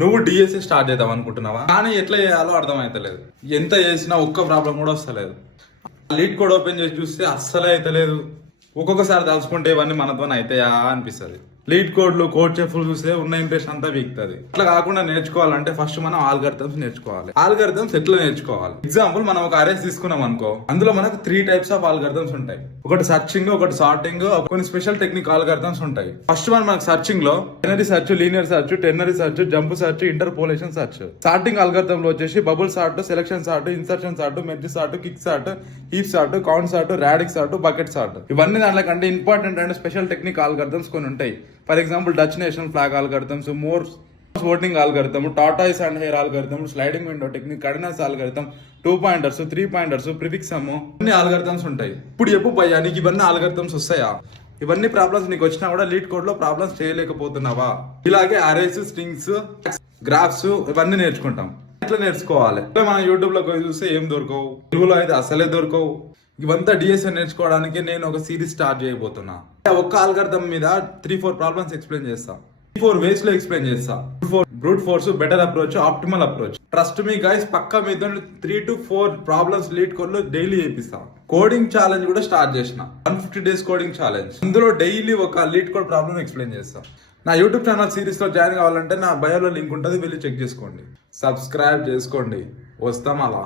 నువ్వు DSC start చేద్దాం అనుకుంటున్నావా? కానీ ఎట్లా చేయాలో అర్థం అవుతలేదు. ఎంత చేసినా ఒక్క ప్రాబ్లం కూడా వస్తలేదు. లీడ్ కోడ్ ఓపెన్ చేసి చూస్తే అస్సలే అయితలేదు. ఒక్కొక్కసారి తలుచుకుంటే ఇవన్నీ మనతో అయితాయా అనిపిస్తుంది. లీడ్ కోడ్లు కోడ్ చెఫ్లు చూస్తే ఉన్న ఇంట్రెస్ట్ అంతా వీక్తుంది. అట్లా కాకుండా నేర్చుకోవాలంటే ఫస్ట్ మనం ఆల్గరిథమ్స్ నేర్చుకోవాలి. ఆల్గరిథమ్స్ ఎట్లా నేర్చుకోవాలి? ఎగ్జాంపుల్, మనం ఒక అరేస్ తీసుకున్నాం అనుకో, అందులో మనకు 3 టైప్స్ ఆఫ్ ఆల్గరిథమ్స్ ఉంటాయి. ఒకటి సర్చింగ్, ఒకటి సార్టింగ్, కొన్ని స్పెషల్ టెక్నిక్ ఆల్గరిథమ్స్ ఉంటాయి. ఫస్ట్ వన్ మనకు సర్చింగ్ లో binary search, linear search, ternary search, jump search, interpolation search. Sorting algorithm లో వచ్చేసి bubble sort, selection sort, insertion sort, merge sort, quick sort, heap sort, count sort, radix sort, bucket sort. ఇవన్నీ దాంట్లో కంటే important and special technique algorithms కొన్ని ఉంటాయి. For example, Dutch national flag algorithms, Moore's voting algorithm, tortoise and hare algorithm, sliding window technique, కర్డినల్స్ algorithm, 2 pointers, 3 pointers, prefix అన్ని algorithms ఉంటాయి. ఇప్పుడు చెప్పు భయ్యా, నీకు ఇవన్నీ ఆల్గరిథమ్స్ వస్తాయా? ఇవన్నీ ప్రాబ్లమ్స్ నీకు వచ్చినా కూడా లీడ్ కోడ్ లో ప్రాబ్లమ్స్ చేయలేకపోతున్నావా? ఇలాగే అరేస్, స్ట్రింగ్స్, గ్రాఫ్స్ ఇవన్నీ నేర్చుకుంటాం. ఎట్లా నేర్చుకోవాలి? మనం యూట్యూబ్ లో పోయి చూస్తే ఏం దొరకవు, తెలుగులో అయితే అసలే దొరకవు. ఇవంతా డిఎస్ఏ నేర్చుకోవడానికి నేను ఒక సిరీస్ స్టార్ట్ చేయబోతున్నా. ఒక్క ఆల్గరిథం మీద 3-4 ప్రాబ్లమ్స్ ఎక్స్ప్లెయిన్ చేస్తా. 4 వేస్ లో ఎక్స్ప్లెయిన్ చేస్తా. Brute force, better approach, optimal approach. Trust me guys, పక్కా మీద 3 to 4 ప్రాబ్లమ్స్ లీడ్ కోడ్ లో డైలీ చేపిస్తా. కోడింగ్ ఛాలెంజ్ కూడా స్టార్ట్ చేసిన, 150 days కోడింగ్ ఛాలెంజ్. అందులో డైలీ ఒక లీడ్ కోడ్ ప్రాబ్లమ్ ఎక్స్ప్లెయిన్ చేస్తా. నా యూట్యూబ్ ఛానల్ సిరీస్ లో జాయిన్ కావాలంటే నా బయోలో లింక్ ఉంటుంది, వెళ్ళి చెక్ చేసుకోండి. సబ్స్క్రైబ్ చేసుకోండి. వస్తాం అలా.